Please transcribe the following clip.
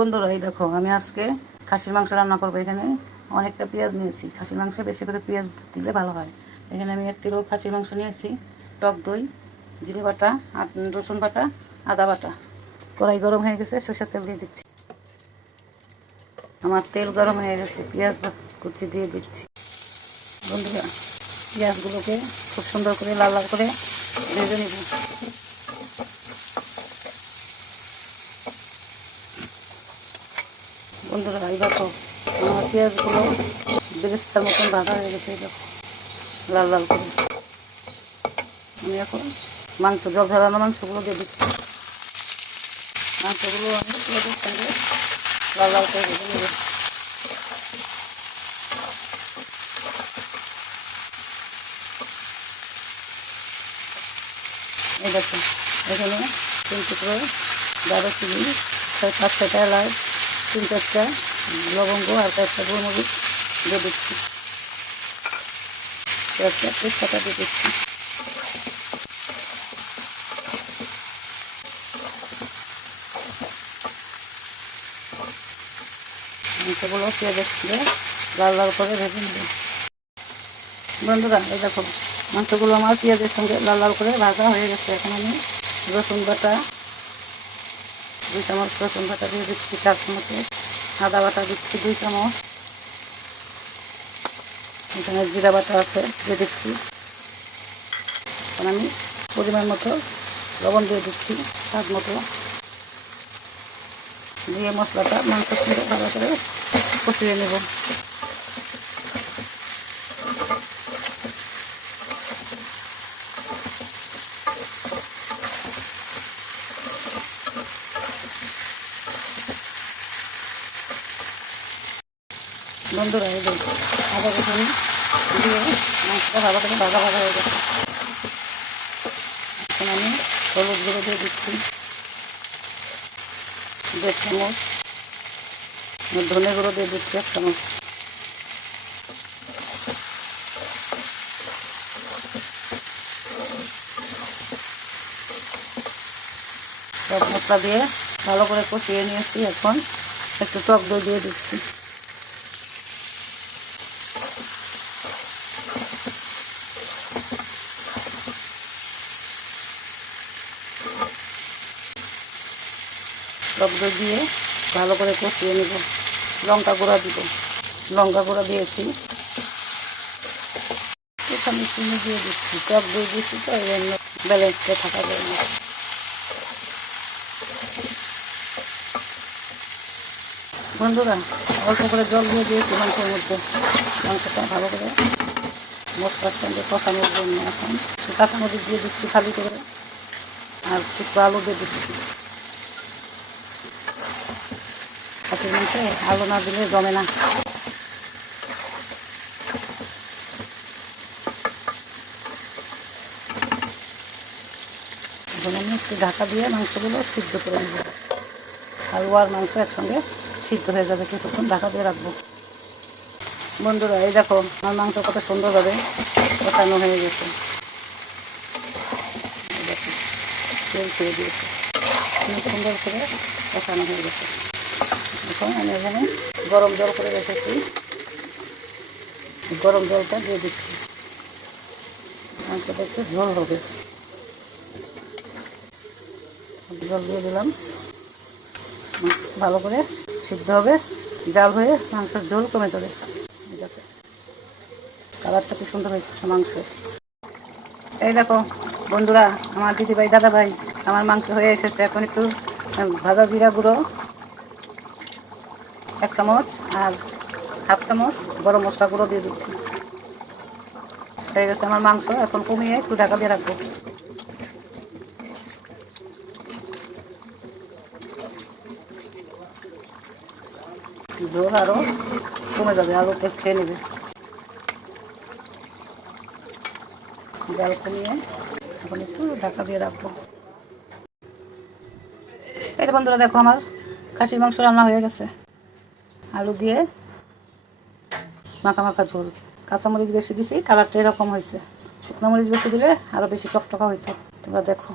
বন্ধুরা এই দেখো, আমি আজকে খাসির মাংস রান্না করব। এখানে অনেকটা পেঁয়াজ নিয়েছি। খাসির মাংসে বেশি করে পেঁয়াজ দিলে ভালো হয়। এখানে আমি এক কিলো খাসির মাংস নিয়েছি, টক দই, জিরে বাটা রসুন বাটা, আদা বাটা। কড়াই গরম হয়ে গেছে, সরষের তেল দিয়ে দিচ্ছি। আমার তেল গরম হয়ে গেছে, পেঁয়াজ কুচি দিয়ে দিচ্ছি। বন্ধুরা, পেঁয়াজগুলোকে খুব সুন্দর করে লাল লাল করে ভেজে নিব। বন্ধুরা, এই দেখো, আমার পেঁয়াজগুলো বেরেস্তার মতন ভাজা হয়ে গেছে, এই দেখো, লাল লাল করে। আমি এখন মাংস, জল ঝরানো মাংসগুলো দিয়ে দিচ্ছি। মাংসগুলো আমি পেঁয়াজের সঙ্গে লাল লাল করে ভেজে নেব। এই দেখো, এখানে তিন টুকরো দারুচিনি, ছয় পাঁচ ছয়টা এলাচ তিন চারটা লবঙ্গ আর কয়েকটা গোলমরিচ দিয়ে দিচ্ছি। কয়েকটা তেজপাতা দিয়ে দিচ্ছি। মাংসগুলো পেঁয়াজের সঙ্গে লাল লাল করে ভেজে নেব। বন্ধুরা, এই দেখো, মাংসগুলো আমার পেঁয়াজের সঙ্গে লাল লাল করে ভাজা হয়ে গেছে। এখন আমি রসুন বাটা দুই চামচ রসুন বাটা দিয়ে দিচ্ছি চার চামচে আদা বাটা দিচ্ছি দুই চামচ। এখানে জিরা বাটা আছে, দিয়ে দিচ্ছি। আমি পরিমাণ মতো লবণ দিয়ে দিচ্ছি, স্বাদ মতো। দিয়ে মশলাটা মাংস ভালো করে কষিয়ে নেব। বন্ধুরা এই দেখুন আদা রসুন দিয়ে মাংসটা ভালো করে ভাজা ভাজা হয়ে গেছে। এখন আমি হলুদ গুঁড়ো দিয়ে দিচ্ছি। দেড় চামচ। ধনে গুঁড়ো দিয়ে দিচ্ছি এক চামচ। সব মশলা দিয়ে ভালো করে কষিয়ে নিয়েছি। এখন একটু টক দই দিয়ে দিচ্ছি। টক দই দিয়ে ভালো করে কষিয়ে নেব। লঙ্কা গুঁড়া দিব। লঙ্কা গুঁড়া দিয়েছি। এখানে চিনি দিয়ে দিচ্ছি। টক দই দিচ্ছি তো, এই জন্য ব্যালেন্সে থাকা যায় না। বন্ধুরা, অল্প করে জল দিয়ে দিয়েছি মাংসের মধ্যে। মাংসটা ভালো করে মশলার সঙ্গে কষানোর জন্য এখন। কাঁচামরিচ দিয়ে দিচ্ছি খালি করে। আর কিছু আলু দিয়ে দিচ্ছি। খাসির মাংসে আলু না দিলে জমে না। একটু ঢাকা দিয়ে মাংসগুলো সিদ্ধ করে নেব। আলু আর মাংস একসঙ্গে সিদ্ধ হয়ে যাবে কিছুক্ষণ ঢাকা দিয়ে রাখব। বন্ধুরা, এই দেখো, আমার মাংস কত সুন্দরভাবে কষানো হয়ে গেছে। তেল ছেড়ে দিয়েছে। সুন্দর করে কষানো হয়ে গেছে। এখন আমি এখানে গরম জল করে রেখেছি। গরম জলটা দিয়ে দিচ্ছি। মাংসটা একটু ঝোল হবে। জল দিয়ে দিলাম। ভালো করে সিদ্ধ হবে। জাল হয়ে মাংসের ঝোল কমে যাবে। কালারটা কি সুন্দর হয়েছে মাংসের। এই দেখো বন্ধুরা, আমার দিদি ভাই দাদা ভাই আমার মাংস হয়ে এসেছে। এখন একটু ভাজা জিরা গুঁড়ো, এক চামচ আর হাফ চামচ গরম মশলা গুঁড়ো দিয়ে দিচ্ছি। হয়ে গেছে আমার মাংস, এখন কমিয়ে একটু ঢাকা দিয়ে রাখব। ঝোল আরও কমে যাবে, আলু পেট খেয়ে নেবে। জাল কমিয়ে এখন একটু ঢাকা দিয়ে রাখব। তো বন্ধুরা দেখো আমার খাসির মাংস রান্না হয়ে গেছে। আলু দিয়ে মাখা মাখা ঝোল। কাঁচামরিচ বেশি দিছি কালারটা এরকম হয়েছে। শুকনো মরিচ বেশি দিলে আরও বেশি টকটকা হইতো। তোমরা দেখো।